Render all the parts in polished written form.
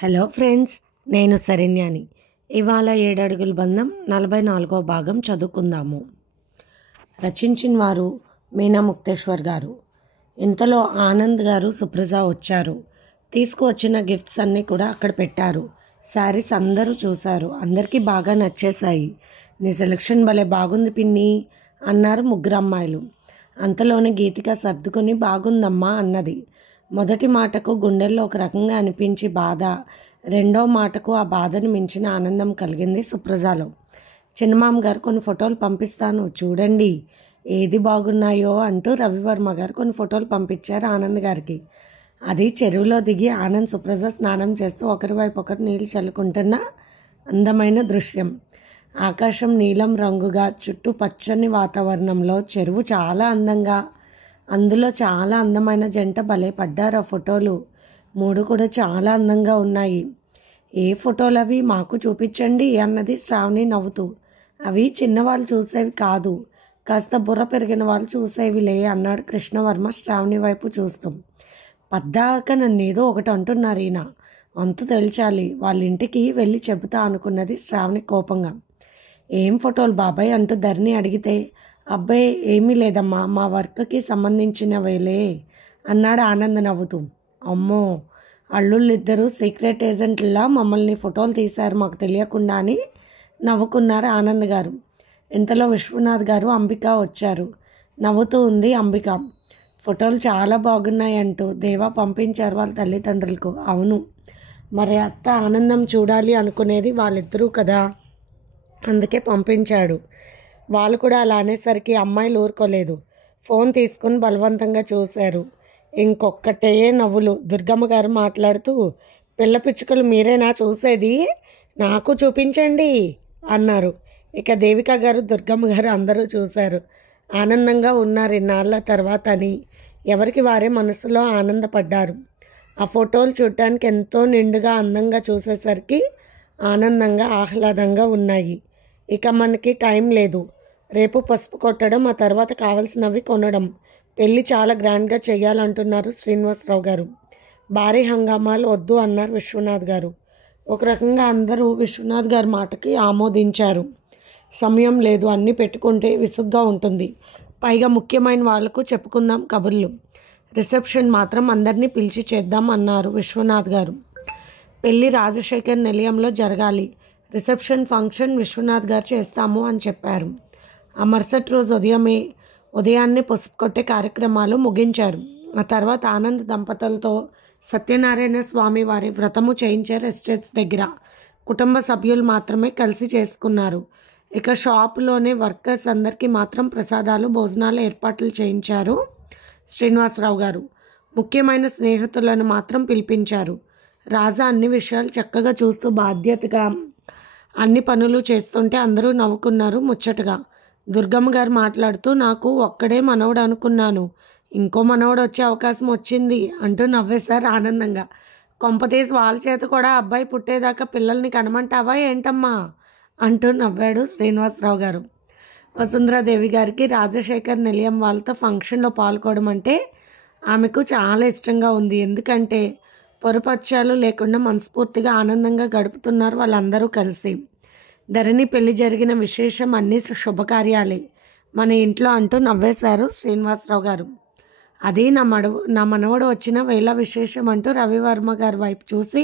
Hello friends, నేను శరణ్యాని. ఇవాళ 7 అడుగుల బంధం 44వ భాగం చదువుకుందాము. రచించిన వారు మీనా ముక్తేశ్వర్ గారు. ఇంతలో ఆనంద్ గారు, సుప్రజ వచ్చారు. తీసుకువచ్చిన గిఫ్ట్స్ అన్నీ కూడా అక్కడ పెట్టారు. శారీస్ అందరూ చూశారు. అందరికీ బాగా నచ్చేశాయి. నీ సెలెక్షన్ భలే బాగుంది పిన్ని అన్నారు ముగ్గురు అమ్మాయిలు. అంతలోనే గీతిక సర్దుకొని బాగుందమ్మా అన్నది. మొదటి మాటకు గుండెల్లో ఒక రకంగా అనిపించి బాధ, రెండో మాటకు ఆ బాధను మించిన ఆనందం కలిగింది సుప్రజలో. చిన్నమామ గారు కొన్ని ఫోటోలు పంపిస్తాను చూడండి ఏది బాగున్నాయో అంటూ రవివర్మ గారు కొన్ని ఫోటోలు పంపించారు ఆనంద్ గారికి. అది చెరువులో దిగి ఆనంద్, సుప్రజ స్నానం చేస్తూ ఒకరి వైపు ఒకరు నీళ్ళు చల్లుకుంటున్న అందమైన దృశ్యం. ఆకాశం నీలం రంగుగా, చుట్టూ పచ్చని వాతావరణంలో చెరువు చాలా అందంగా, అందులో చాలా అందమైన జంట భలే పడ్డారు. ఆ ఫోటోలు 3 కూడా చాలా అందంగా ఉన్నాయి. ఏ ఫోటోలు అవి, మాకు చూపించండి అన్నది శ్రావణి నవ్వుతూ. అవి చిన్నవాళ్ళు చూసేవి కాదు, కాస్త బుర్ర పెరిగిన వాళ్ళు చూసేవిలే అన్నాడు కృష్ణవర్మ శ్రావణి వైపు చూస్తూ. పద్దాక నన్నేదో ఒకటి అంటున్నారు ఈయన, అంతు తేల్చాలి, వాళ్ళ ఇంటికి వెళ్ళి చెబుతా అనుకున్నది శ్రావణి కోపంగా. ఏం ఫోటోలు బాబాయ్ అంటూ ధరణి అడిగితే, అబ్బాయి ఏమీ లేదమ్మా, మా వర్క్కి సంబంధించినవేలే అన్నాడు ఆనంద్ నవ్వుతూ. అమ్మో, అల్లుళ్ళిద్దరూ సీక్రెట్ ఏజెంట్లా మమ్మల్ని ఫోటోలు తీశారు మాకు తెలియకుండా అని నవ్వుకున్నారు ఆనంద్ గారు. ఇంతలో విశ్వనాథ్ గారు, అంబిక వచ్చారు. నవ్వుతూ ఉంది అంబిక. ఫోటోలు చాలా బాగున్నాయి అంటూ దేవా పంపించారు వాళ్ళ తల్లిదండ్రులకు. అవును, మరి అత్త ఆనందం చూడాలి అనుకునేది వాళ్ళిద్దరూ కదా, అందుకే పంపించాడు. వాళ్ళు కూడా అలా అనేసరికి అమ్మాయిలు ఊరుకోలేదు. ఫోన్ తీసుకుని బలవంతంగా చూశారు. ఇంకొక్కటే నవ్వులు. దుర్గమ్మ గారు మాట్లాడుతూ, పిల్ల పిచ్చుకలు మీరేనా చూసేది, నాకు చూపించండి అన్నారు. ఇక దేవిక గారు, దుర్గమ్మ గారు అందరూ చూశారు. ఆనందంగా ఉన్నారు ఇన్నాళ్ళ తర్వాత అని ఎవరికి వారే మనసులో ఆనందపడ్డారు. ఆ ఫోటోలు చూడటానికి ఎంతో నిండుగా అందంగా చూసేసరికి ఆనందంగా ఆహ్లాదంగా ఉన్నాయి. ఇక మనకి టైం లేదు. రేపు పసుపు కొట్టడం, ఆ తర్వాత కావలసినవి కొనడం. పెళ్ళి చాలా గ్రాండ్గా చేయాలంటున్నారు శ్రీనివాసరావు గారు. భారీ హంగామాలు వద్దు అన్నారు విశ్వనాథ్ గారు. ఒక రకంగా అందరూ విశ్వనాథ్ గారి మాటకి ఆమోదించారు. సమయం లేదు, అన్నీ పెట్టుకుంటే విసుగ్గా ఉంటుంది, పైగా ముఖ్యమైన వాళ్లకు చెప్పుకుందాం కబుర్లు. రిసెప్షన్ మాత్రం అందరినీ పిలిచి చేద్దాం అన్నారు విశ్వనాథ్ గారు. పెళ్ళి రాజశేఖర్ నిలయంలో జరగాలి, రిసెప్షన్ ఫంక్షన్ విశ్వనాథ్ గారు చేస్తాము అని చెప్పారు. ఆ మరుసటి రోజు ఉదయాన్నే పసుపు కొట్టే కార్యక్రమాలు ముగించారు. ఆ తర్వాత ఆనంద్ దంపతులతో సత్యనారాయణ స్వామి వారి వ్రతము చేయించారు ఎస్టేట్స్ దగ్గర. కుటుంబ సభ్యులు మాత్రమే కలిసి చేసుకున్నారు. ఇక షాపులోనే వర్కర్స్ అందరికీ మాత్రం ప్రసాదాలు, భోజనాలు ఏర్పాట్లు చేయించారు శ్రీనివాసరావు గారు. ముఖ్యమైన స్నేహితులను మాత్రం పిలిపించారు. రాజా అన్ని విషయాలు చక్కగా చూస్తూ బాధ్యతగా అన్ని పనులు చేస్తుంటే అందరూ నవ్వుకున్నారు ముచ్చటగా. దుర్గమ్మ గారు మాట్లాడుతూ, నాకు ఒక్కడే మనవడు అనుకున్నాను, ఇంకో మనవడు వచ్చే అవకాశం వచ్చింది అంటూ నవ్వేశారు ఆనందంగా. కొంపతీసి వాళ్ళ చేత కూడా అబ్బాయి పుట్టేదాకా పిల్లల్ని కనమంటావా ఏంటమ్మా అంటూ నవ్వాడు శ్రీనివాసరావు గారు. వసుంధరాదేవి గారికి రాజశేఖర్ నిలయం వాళ్ళతో ఫంక్షన్లో పాల్గొనడం అంటే ఆమెకు చాలా ఇష్టంగా ఉంది. ఎందుకంటే పొరపత్యాలు లేకుండా మనస్ఫూర్తిగా ఆనందంగా గడుపుతున్నారు వాళ్ళందరూ కలిసి. ధరణి పెళ్లి జరిగిన విశేషం అన్నీ శుభకార్యాలే మన ఇంట్లో అంటూ నవ్వేశారు శ్రీనివాసరావు గారు. అది నా మనవడు వచ్చిన వేళ విశేషం అంటూ రవివర్మ గారి వైపు చూసి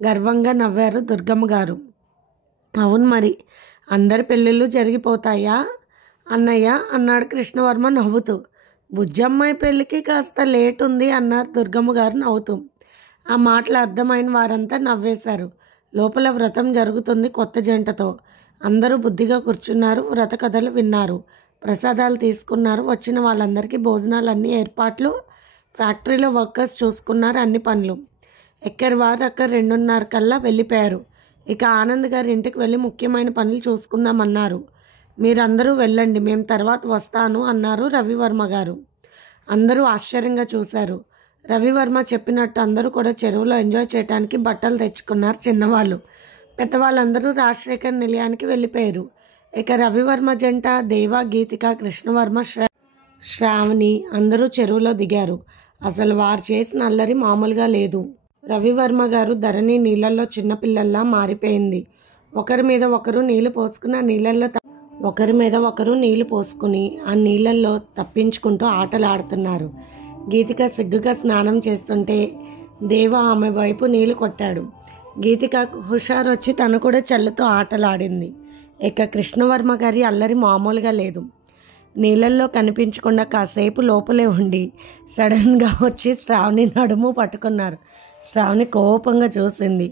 గర్వంగా నవ్వారు దుర్గమ్మ గారు. అవును, మరి అందరి పెళ్ళిళ్ళు జరిగిపోతాయా అన్నయ్య అన్నాడు కృష్ణవర్మ నవ్వుతూ. బుజ్జమ్మాయి పెళ్ళికి కాస్త లేట్ ఉంది అన్నారు దుర్గమ్మ గారు నవ్వుతూ. ఆ మాటలు అర్థమైన వారంతా నవ్వేశారు. లోపల వ్రతం జరుగుతుంది కొత్త జంటతో. అందరూ బుద్ధిగా కూర్చున్నారు, వ్రత కథలు విన్నారు, ప్రసాదాలు తీసుకున్నారు. వచ్చిన వాళ్ళందరికీ భోజనాలన్నీ ఏర్పాట్లు ఫ్యాక్టరీలో వర్కర్స్ చూసుకున్నారు అన్ని పనులు. ఎక్కడి వారు అక్కడ 2:30 కల్లా వెళ్ళిపోయారు. ఇక ఆనంద్ గారి ఇంటికి వెళ్ళి ముఖ్యమైన పనులు చూసుకుందామన్నారు. మీరందరూ వెళ్ళండి, మేము తర్వాత వస్తాను అన్నారు రవివర్మ గారు. అందరూ ఆశ్చర్యంగా చూశారు. రవివర్మ చెప్పినట్టు అందరూ కూడా చెరువులో ఎంజాయ్ చేయడానికి బట్టలు తెచ్చుకున్నారు. చిన్నవాళ్ళు పెద్దవాళ్ళందరూ రాజశేఖర్ నిలయానికి వెళ్ళిపోయారు. ఇక రవివర్మ జంట దేవా, గీతిక, కృష్ణవర్మ, శ్రావణి అందరూ చెరువులో దిగారు. అసలు వారు చేసిన అల్లరి మామూలుగా లేదు. రవివర్మ గారు ధరణి నీళ్ళల్లో చిన్నపిల్లల్లా మారిపోయింది. ఒకరి మీద ఒకరు నీళ్లు పోసుకుని ఆ నీళ్ళల్లో తప్పించుకుంటూ ఆటలాడుతున్నారు. గీతిక సిగ్గుగా స్నానం చేస్తుంటే దేవ ఆమె వైపు నీళ్లు కొట్టాడు. గీతిక హుషారొచ్చి తను కూడా చల్లుతో ఆటలాడింది. ఇక కృష్ణవర్మ గారి అల్లరి మామూలుగా లేదు. నీళ్ళల్లో కనిపించకుండా కాసేపు లోపలే ఉండి సడన్గా వచ్చి శ్రావణి నడుము పట్టుకున్నారు. శ్రావణి కోపంగా చూసింది.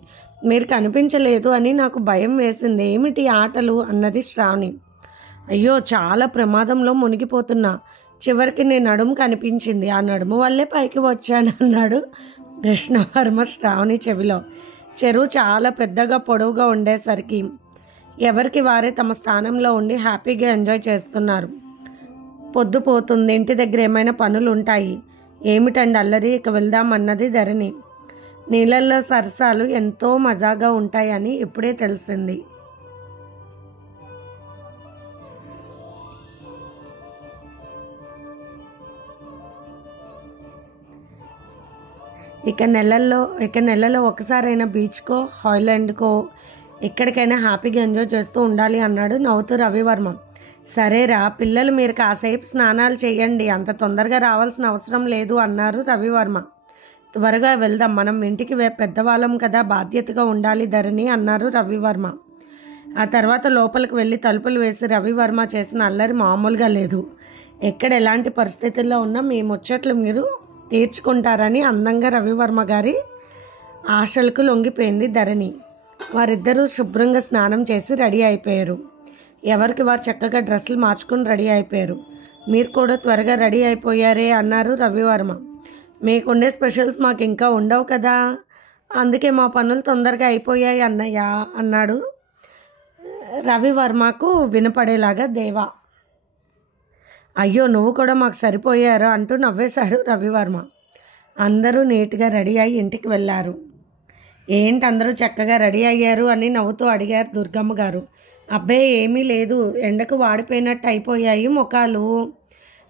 మీరు కనిపించలేదు అని నాకు భయం వేసింది. ఏమిటి ఆటలు అన్నది శ్రావణి. అయ్యో, చాలా ప్రమాదంలో మునిగిపోతున్నా. చివరికి నీ నడుము కనిపించింది. ఆ నడుము వల్లే పైకి వచ్చాను అన్నాడు కృష్ణవర్మ శ్రావణి చెవిలో. చెరువు చాలా పెద్దగా పొడవుగా ఉండేసరికి ఎవరికి వారే తమ స్థానంలో ఉండి హ్యాపీగా ఎంజాయ్ చేస్తున్నారు. పొద్దుపోతుంది. ఇంటి దగ్గర ఏమైనా పనులు ఉంటాయి. ఏమిటండి అల్లరి, ఇక వెళ్దామన్నది ధరణి. నీళ్ళల్లో సరసాలు ఎంతో మజాగా ఉంటాయని ఇప్పుడే తెలిసింది. ఇక నెలలో ఒకసారైనా బీచ్కో హాయ్లాండ్కో ఎక్కడికైనా హ్యాపీగా ఎంజాయ్ చేస్తూ ఉండాలి అన్నాడు నవ్వుతూ రవివర్మ. సరేరా పిల్లలు, మీరు కాసేపు స్నానాలు చేయండి, అంత తొందరగా రావాల్సిన అవసరం లేదు అన్నారు రవివర్మ. త్వరగా వెళ్దాం, మనం ఇంటికి పెద్దవాళ్ళం కదా, బాధ్యతగా ఉండాలి ధరణి అన్నారు రవివర్మ. ఆ తర్వాత లోపలికి వెళ్ళి తలుపులు వేసి రవివర్మ చేసిన అల్లరి మామూలుగా లేదు. ఎక్కడ ఎలాంటి పరిస్థితుల్లో ఉన్నా మీ ముచ్చట్లు మీరు తీర్చుకుంటారని అందంగా రవివర్మ గారి ఆశలకు లొంగిపోయింది ధరణి. వారిద్దరూ శుభ్రంగా స్నానం చేసి రెడీ అయిపోయారు. ఎవరికి వారు చక్కగా డ్రెస్సులు మార్చుకుని రెడీ అయిపోయారు. మీరు కూడా త్వరగా రెడీ అయిపోయారే అన్నారు రవివర్మ. మీకుండే స్పెషల్స్ మాకు ఇంకా ఉండవు కదా, అందుకే మా పనులు తొందరగా అయిపోయాయి అన్నయ్య అన్నాడు రవివర్మకు వినపడేలాగా దేవా. అయ్యో, నువ్వు కూడా మాకు సరిపోయారు అంటూ నవ్వేశాడు రవివర్మ. అందరూ నీట్గా రెడీ అయ్యి ఇంటికి వెళ్ళారు. ఏంటి అందరూ చక్కగా రెడీ అయ్యారు అని నవ్వుతూ అడిగారు దుర్గమ్మ గారు. అబ్బే ఏమీ లేదు, ఎండకు వాడిపోయినట్టు అయిపోయాయి ముఖాలు,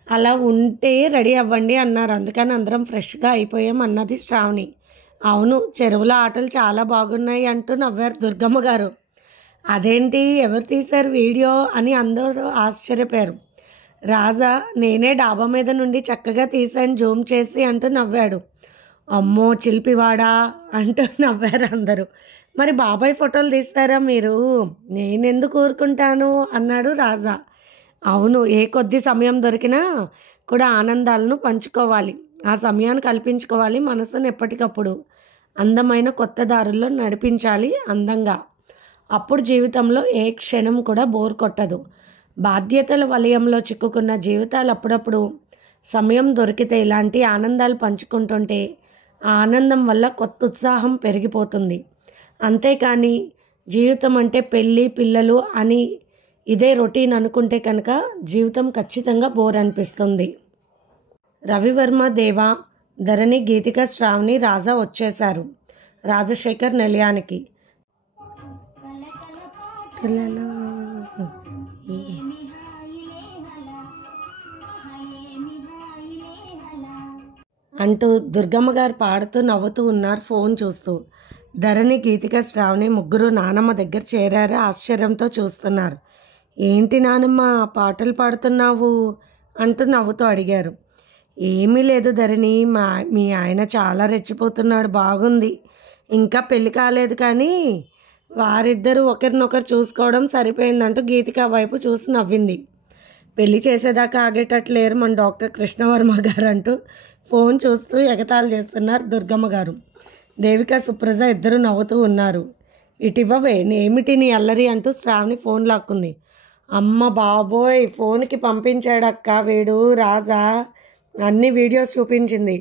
అలా ఉంటే రెడీ అవ్వండి అన్నారు. అందుకని అందరం ఫ్రెష్గా అయిపోయాం అన్నది శ్రావణి. అవును, చెరువుల ఆటలు చాలా బాగున్నాయి అంటూ నవ్వారు దుర్గమ్మ గారు. అదేంటి, ఎవరు తీశారు వీడియో అని అందరూ ఆశ్చర్యపోయారు. రాజా, నేనే డాబా మీద నుండి చక్కగా తీశాను జూమ్ చేసి అంటూ నవ్వాడు. అమ్మో చిలిపివాడా అంటూ నవ్వారు అందరూ. మరి బాబాయ్ ఫోటోలు తీస్తారా మీరు, నేనెందుకు ఊరుకుంటాను అన్నాడు రాజా. అవును, ఏ కొద్ది సమయం దొరికినా కూడా ఆనందాలను పంచుకోవాలి, ఆ సమయాన్ని కల్పించుకోవాలి, మనసును ఎప్పటికప్పుడు అందమైన కొత్త దారుల్లో నడిపించాలి అందంగా. అప్పుడు జీవితంలో ఏ క్షణం కూడా బోర్ కొట్టదు. బాధ్యతల వలయంలో చిక్కుకున్న జీవితాలు అప్పుడప్పుడు సమయం దొరికితే ఇలాంటి ఆనందాలు పంచుకుంటుంటే ఆ ఆనందం వల్ల కొత్త ఉత్సాహం పెరిగిపోతుంది. అంతేకాని జీవితం అంటే పెళ్ళి పిల్లలు అని ఇదే రొటీన్ అనుకుంటే కనుక జీవితం ఖచ్చితంగా బోర్ అనిపిస్తుంది. రవివర్మ, దేవా, ధరణి, గీతిక, శ్రావణి, రాజా వచ్చేశారు రాజశేఖర్ నిలయానికి. అంటూ దుర్గమ్మ గారు పాడుతూ నవ్వుతూ ఉన్నారు ఫోన్ చూస్తూ. ధరణి, గీతిక, శ్రావణి ముగ్గురు నానమ్మ దగ్గర చేరారు. ఆశ్చర్యంతో చూస్తున్నారు. ఏంటి నానమ్మ పాటలు పాడుతున్నావు అంటూ నవ్వుతూ అడిగారు. ఏమీ లేదు ధరణి, మీ ఆయన చాలా రెచ్చిపోతున్నాడు, బాగుంది, ఇంకా పెళ్ళి కాలేదు కానీ వారిద్దరూ ఒకరినొకరు చూసుకోవడం సరిపోయిందంటూ గీతిక వైపు చూసి నవ్వింది. పెళ్లి చేసేదాకా ఆగేటట్లేరు మన డాక్టర్ కృష్ణవర్మ గారు అంటూ ఫోన్ చూస్తూ ఎగతాళి చేస్తున్నారు దుర్గమ్మ గారు. దేవిక, సుప్రజ ఇద్దరు నవ్వుతూ ఉన్నారు. ఇటివ్వవే, ఏమిటి నీ అల్లరి అంటూ శ్రావణి ఫోన్ లాక్కుంది. అమ్మ బాబోయ్, ఫోన్కి పంపించాడక్క వీడు రాజా, అన్ని వీడియోస్ చూపించింది.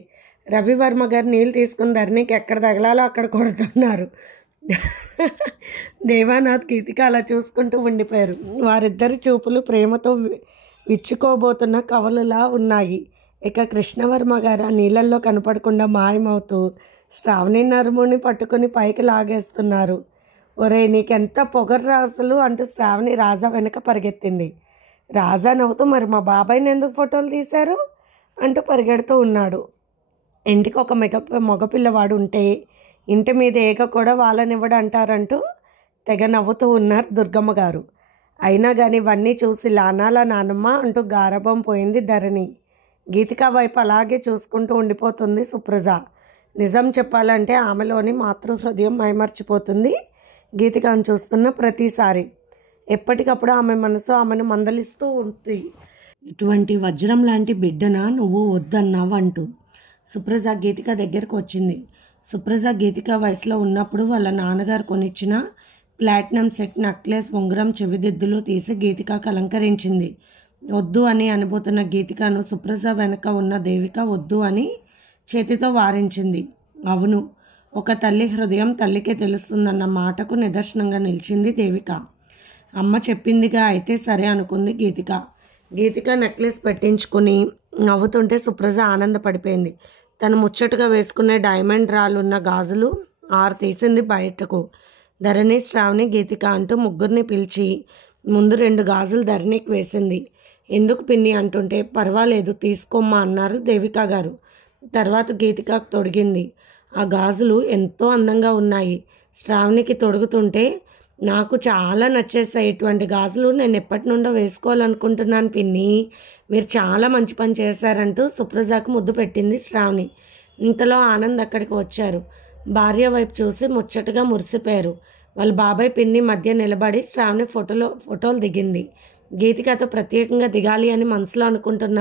రవివర్మ గారు నీళ్ళు తీసుకుని ధరణికి ఎక్కడ తగలాలో అక్కడ కొడుతున్నారు. దేవానాథ్, గీతిక అలా చూసుకుంటూ ఉండిపోయారు. వారిద్దరి చూపులు ప్రేమతో విచ్చుకోబోతున్న కవలులా ఉన్నాయి. ఇక కృష్ణవర్మ గారు ఆ నీళ్ళల్లో కనపడకుండా మాయమవుతూ శ్రావణి నరుముని పట్టుకుని పైకి లాగేస్తున్నారు. ఒరే నీకెంత పొగర్రా అసలు అంటూ శ్రావణి రాజా వెనక పరిగెత్తింది. రాజా నవ్వుతూ, మరి మా బాబాయ్ని ఎందుకు ఫోటోలు తీశారు అంటూ పరిగెడుతూ ఉన్నాడు. ఇంటికి ఒక మగపిల్లవాడు ఉంటే ఇంటి మీద ఏక కూడా వాళ్ళనివ్వడు అంటారంటూ తెగ నవ్వుతూ ఉన్నారు దుర్గమ్మ గారు. అయినా కానీ ఇవన్నీ చూసి లానాలా నానమ్మ అంటూ గారాబం పోయింది ధరణి. గీతిక వైపు అలాగే చూసుకుంటూ ఉండిపోతుంది సుప్రజ. నిజం చెప్పాలంటే ఆమెలోని మాతృ హృదయం మైమర్చిపోతుంది గీతికను చూస్తున్న ప్రతిసారి. ఎప్పటికప్పుడు ఆమె మనసు ఆమెను మందలిస్తూ ఉంటుంది. ఇటువంటి వజ్రం లాంటి బిడ్డనా నువ్వు వద్దన్నావు అంటూ. సుప్రజ గీతిక దగ్గరకు వచ్చింది. సుప్రజ గీతిక వయసులో ఉన్నప్పుడు వాళ్ళ నాన్నగారు కొనిచ్చిన ప్లాటినం సెట్ నెక్లెస్, ఉంగరం, చెవిదిద్దులు తీసి గీతికకు అలంకరించింది. వద్దు అని అనుబోతున్న గీతికను సుప్రజ వెనక ఉన్న దేవిక వద్దు అని చేతితో వారించింది. అవును, ఒక తల్లి హృదయం తల్లికే తెలుస్తుందన్న మాటకు నిదర్శనంగా నిలిచింది దేవిక. అమ్మ చెప్పిందిగా అయితే సరే అనుకుంది గీతిక. గీతిక నెక్లెస్ పెట్టించుకుని నవ్వుతుంటే సుప్రజ ఆనందపడిపోయింది. తను ముచ్చటగా వేసుకునే డైమండ్ రాళ్ళున్న గాజులు 6 తీసింది బయటకు. ధరణి, శ్రావణి, గీతిక అంటూ ముగ్గురిని పిలిచి ముందు 2 గాజులు ధరణికి వేసింది. ఎందుకు పిన్ని అంటుంటే పర్వాలేదు తీసుకోమ్మా అన్నారు దేవిక గారు. తర్వాత గీతికకు తొడిగింది. ఆ గాజులు ఎంతో అందంగా ఉన్నాయి. శ్రావణికి తొడుగుతుంటే నాకు చాలా నచ్చేసాయి. ఇటువంటి గాజులు నేను ఎప్పటి నుండో వేసుకోవాలనుకుంటున్నాను పిన్ని, మీరు చాలా మంచి పని చేశారంటూ సుప్రజకు ముద్దు పెట్టింది శ్రావణి. ఇంతలో ఆనంద్ అక్కడికి వచ్చారు. భార్య వైపు చూసి ముచ్చటగా మురిసిపోయారు. వాళ్ళ బాబాయ్ పిన్ని మధ్య నిలబడి శ్రావణి ఫోటోలు దిగింది. గీతికతో ప్రత్యేకంగా దిగాలి అని మనసులో అనుకుంటున్న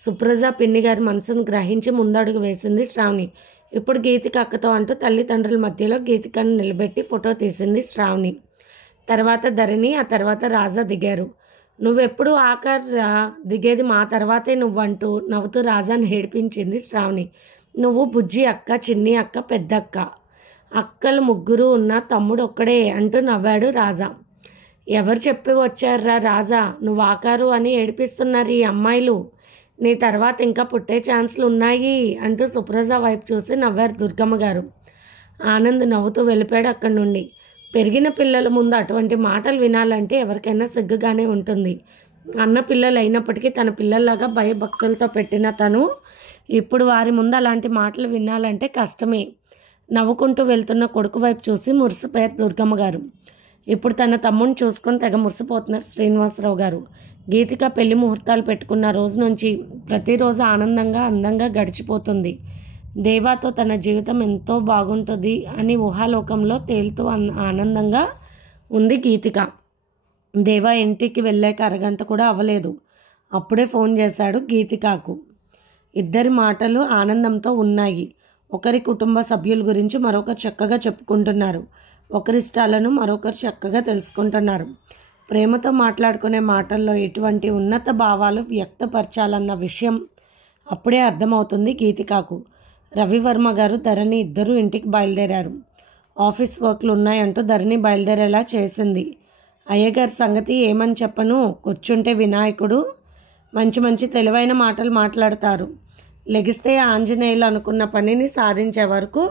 సుప్రజ పిన్ని గారి మనసును గ్రహించి ముందడుగు వేసింది శ్రావణి. ఇప్పుడు గీతిక అక్కతో అంటూ తల్లిదండ్రుల మధ్యలో గీతికను నిలబెట్టి ఫోటో తీసింది శ్రావణి. తర్వాత ధరణి, ఆ తర్వాత రాజా దిగారు. నువ్వెప్పుడు ఆఖరా దిగేది మా తర్వాతే నువ్వంటూ నవ్వుతూ రాజాని ఏడిపించింది శ్రావణి. నువ్వు బుజ్జి అక్క, చిన్ని అక్క, పెద్ద అక్క, అక్కలు 3 ఉన్న తమ్ముడు ఒక్కడే అంటూ నవ్వాడు రాజా. ఎవరు చెప్పి వచ్చారా రాజా, నువ్వు ఆకారు అని ఏడిపిస్తున్నారు ఈ అమ్మాయిలు, నీ తర్వాత ఇంకా పుట్టే ఛాన్సులు ఉన్నాయి అంటూ సుప్రజ వైపు చూసి నవ్వారు దుర్గమ్మ గారు. ఆనంద్ నవ్వుతూ వెళ్ళిపోయాడు అక్కడి నుండి. పెరిగిన పిల్లల ముందు అటువంటి మాటలు వినాలంటే ఎవరికైనా సిగ్గుగానే ఉంటుంది. అన్న పిల్లలు అయినప్పటికీ తన పిల్లల్లాగా భయభక్తులతో పెట్టిన తను ఇప్పుడు వారి ముందు అలాంటి మాటలు వినాలంటే కష్టమే. నవ్వుకుంటూ వెళ్తున్న కొడుకు వైపు చూసి మురిసిపోయారు దుర్గమ్మ గారు. ఇప్పుడు తన తమ్ముడిని చూసుకొని తెగ మురిసిపోతున్నారు శ్రీనివాసరావు గారు. గీతిక పెళ్లి ముహూర్తాలు పెట్టుకున్న రోజు నుంచి ప్రతిరోజు ఆనందంగా అందంగా గడిచిపోతుంది. దేవాతో తన జీవితం ఎంతో బాగుంటుంది అని ఊహాలోకంలో తేలుతూ ఆనందంగా ఉంది గీతిక. దేవా ఇంటికి వెళ్ళాక అరగంట కూడా అవ్వలేదు. అప్పుడే ఫోన్ చేశాడు గీతికకు. ఇద్దరి మాటలు ఆనందంతో ఉన్నాయి. ఒకరి కుటుంబ సభ్యుల గురించి మరొకరు చక్కగా చెప్పుకుంటున్నారు. ఒకరిష్టాలను మరొకరు చక్కగా తెలుసుకుంటున్నారు. ప్రేమతో మాట్లాడుకునే మాటల్లో ఎటువంటి ఉన్నత భావాలు వ్యక్తపరచాలన్న విషయం అప్పుడే అర్థమవుతుంది గీతికకు. రవివర్మ గారు, ధరణి ఇద్దరూ ఇంటికి బయలుదేరారు. ఆఫీస్ వర్క్లు ఉన్నాయంటూ ధరణి బయలుదేరేలా చేసింది. అయ్యగారి సంగతి ఏమని చెప్పను, కూర్చుంటే వినాయకుడు మంచి మంచి తెలివైన మాటలు మాట్లాడతారు. లెగిస్తే ఆంజనేయులు అనుకున్న పనిని సాధించే వరకు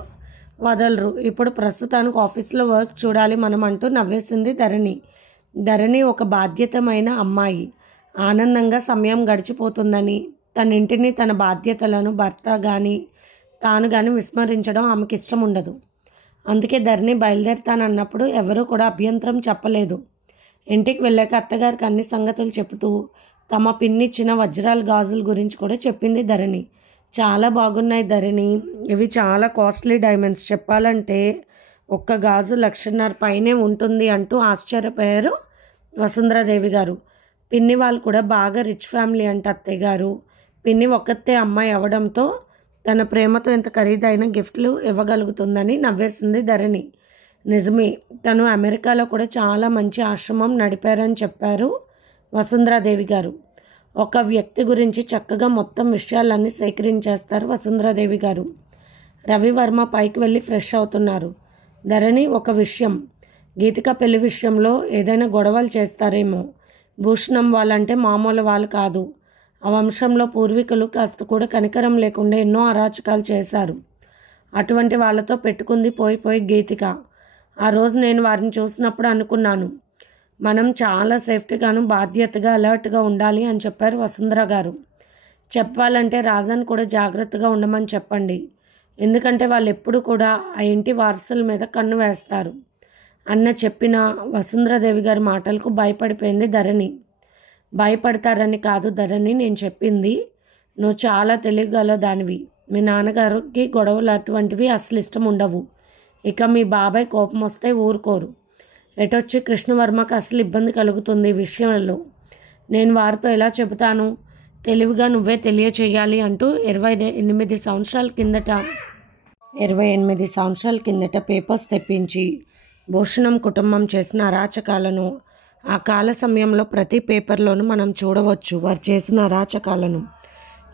వదలరు. ఇప్పుడు ప్రస్తుతానికి ఆఫీస్లో వర్క్ చూడాలి మనం అంటూ నవ్వేసింది ధరణి. ధరణి ఒక బాధ్యతమైన అమ్మాయి. ఆనందంగా సమయం గడిచిపోతుందని, తన ఇంటిని, తన బాధ్యతలను భర్త కానీ తాను కానీ విస్మరించడం ఆమెకి ఇష్టం ఉండదు. అందుకే ధరణి బయలుదేరుతానన్నప్పుడు ఎవరూ కూడా అభ్యంతరం చెప్పలేదు. ఇంటికి వెళ్ళాక అత్తగారికి అన్ని సంగతులు చెబుతూ తమ పిన్నిచ్చిన వజ్రాల గాజుల గురించి కూడా చెప్పింది ధరణి. చాలా బాగున్నాయి ధరణి, ఇవి చాలా కాస్ట్లీ డైమండ్స్, చెప్పాలంటే ఒక్క గాజు 1,50,000 పైనే ఉంటుంది అంటూ ఆశ్చర్యపోయారు వసుంధరాదేవి గారు. పిన్ని వాళ్ళు కూడా బాగా రిచ్ ఫ్యామిలీ అంట అత్తయ్య గారు. పిన్ని ఒక్కతే అమ్మాయి అవడంతో తన ప్రేమతో ఎంత ఖరీదైన గిఫ్ట్లు ఇవ్వగలుగుతుందని నవ్వేసింది ధరణి. నిజమే, తను అమెరికాలో కూడా చాలా మంచి ఆశ్రమం నడిపారని చెప్పారు వసుంధరాదేవి గారు. ఒక వ్యక్తి గురించి చక్కగా మొత్తం విషయాలన్నీ సేకరించేస్తారు వసుంధరాదేవి గారు. రవివర్మ పైకి వెళ్ళి ఫ్రెష్ అవుతున్నారు. ధరణి, ఒక విషయం, గీతిక పెళ్లి విషయంలో ఏదైనా గొడవలు చేస్తారేమో. భూషణం వాళ్ళంటే మామూలు వాళ్ళు కాదు. ఆ వంశంలో పూర్వీకులు కాస్త కూడా కనికరం లేకుండా ఎన్నో అరాచకాలు చేశారు. అటువంటి వాళ్ళతో పెట్టుకుంది పోయి గీతిక. ఆ రోజు నేను వారిని చూసినప్పుడు అనుకున్నాను, మనం చాలా సేఫ్టీగాను బాధ్యతగా అలర్ట్గా ఉండాలి అని చెప్పారు వసుంధర గారు. చెప్పాలంటే రాజాను కూడా జాగ్రత్తగా ఉండమని చెప్పండి. ఎందుకంటే వాళ్ళు ఎప్పుడు కూడా ఆ ఇంటి వారసుల మీద కన్ను వేస్తారు అన్న చెప్పిన వసుంధరాదేవి గారి మాటలకు భయపడిపోయింది ధరణి. భయపడతారని కాదు ధరణి నేను చెప్పింది, నువ్వు చాలా తెలియగల దానివి. మీ నాన్నగారికి గొడవలు అటువంటివి అసలు ఇష్టం ఉండవు. ఇక మీ బాబాయ్ కోపం వస్తే ఊరుకోరు. ఎటొచ్చి కృష్ణవర్మకు అసలు ఇబ్బంది కలుగుతుంది ఈ విషయంలో. నేను వారితో ఎలా చెబుతాను? తెలివిగా నువ్వే తెలియచేయాలి అంటూ 28 సంవత్సరాల కిందట పేపర్స్ తెప్పించి భూషణం కుటుంబం చేసిన అరాచకాలను ఆ కాల సమయంలో ప్రతి పేపర్లోనూ మనం చూడవచ్చు. వారు చేసిన అరాచకాలను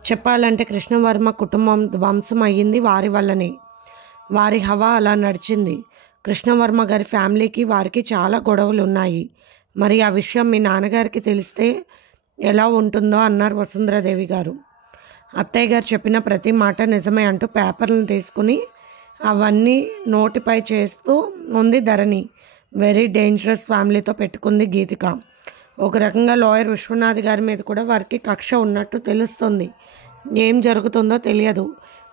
చెప్పాలంటే కృష్ణవర్మ కుటుంబం ధ్వంసం అయ్యింది వారి వల్లనే. వారి హవా అలా నడిచింది. కృష్ణవర్మ గారి ఫ్యామిలీకి వారికి చాలా గొడవలు ఉన్నాయి. మరి ఆ విషయం మీ నాన్నగారికి తెలిస్తే ఎలా ఉంటుందో అన్నారు వసుంధరాదేవి గారు. అత్తయ్య గారు చెప్పిన ప్రతి మాట నిజమే అంటూ పేపర్లను తీసుకుని అవన్నీ నోటిపై చేస్తూ ఉంది ధరణి. వెరీ డేంజరస్ ఫ్యామిలీతో పెట్టుకుంది గీతిక. ఒక రకంగా లాయర్ విశ్వనాథ్ గారి మీద కూడా వారికి కక్ష ఉన్నట్టు తెలుస్తుంది. ఏం జరుగుతుందో తెలియదు.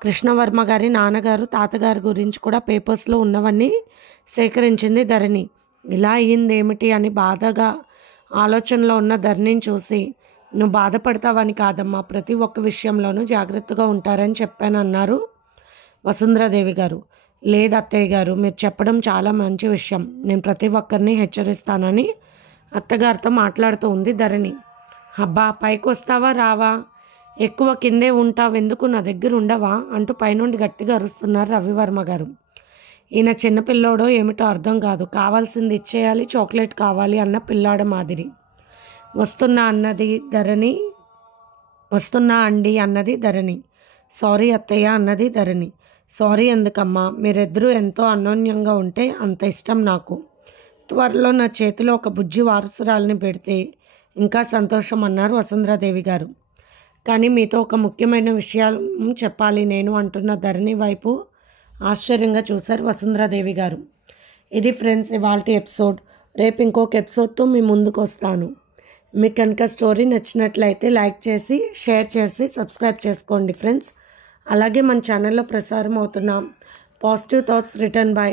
కృష్ణవర్మ గారి నాన్నగారు తాతగారి గురించి కూడా పేపర్స్లో ఉన్నవన్నీ సేకరించింది ధరణి. ఇలా అయ్యిందేమిటి అని బాధగా ఆలోచనలో ఉన్న ధరణిని చూసి, నువ్వు బాధపడతావని కాదమ్మా, ప్రతి ఒక్క విషయంలోనూ జాగ్రత్తగా ఉంటారని చెప్పానన్నారు వసుంధరాదేవి గారు. లేదు అత్తయ్య గారు, మీరు చెప్పడం చాలా మంచి విషయం, నేను ప్రతి ఒక్కరిని హెచ్చరిస్తానని అత్తగారితో మాట్లాడుతూ ఉంది ధరణి. అబ్బా పైకి వస్తావా రావా, ఎక్కువ కిందే ఉంటావెందుకు, నా దగ్గర ఉండవా అంటూ పైనుండి గట్టిగా అరుస్తున్నారు రవివర్మ గారు. ఈయన చిన్నపిల్లోడో ఏమిటో అర్థం కాదు, కావాల్సింది ఇచ్చేయాలి, చాక్లెట్ కావాలి అన్న పిల్లాడ మాదిరి. వస్తున్నా అండి అన్నది ధరణి. సారీ అత్తయ్య అన్నది ధరణి. సారీ ఎందుకమ్మా, మీరిద్దరూ ఎంతో అన్యోన్యంగా ఉంటే అంత ఇష్టం నాకు. త్వరలో నా చేతిలో ఒక బుజ్జి వారసురాలని పెడితే ఇంకా సంతోషం అన్నారు వసుంధరాదేవి గారు. కానీ మీతో ఒక ముఖ్యమైన విషయాలు చెప్పాలి నేను అంటున్న ధరణి వైపు ఆశ్చర్యంగా చూశారు వసుంధరాదేవి గారు. ఇది ఫ్రెండ్స్ ఇవాల్టి ఎపిసోడ్. రేపు ఇంకొక ఎపిసోడ్తో మీ ముందుకు వస్తాను. మీకు కనుక స్టోరీ నచ్చినట్లయితే లైక్ చేసి షేర్ చేసి సబ్స్క్రైబ్ చేసుకోండి ఫ్రెండ్స్. అలాగే మన ఛానల్లో ప్రసారం అవుతున్న positive thoughts written by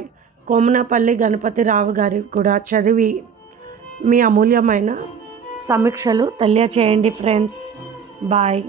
Komanapalli Ganapathi Rao గారి కూడా చదివి మీ అమూల్యమైన సమీక్షలు తెలియచేయండి ఫ్రెండ్స్. బాయ్.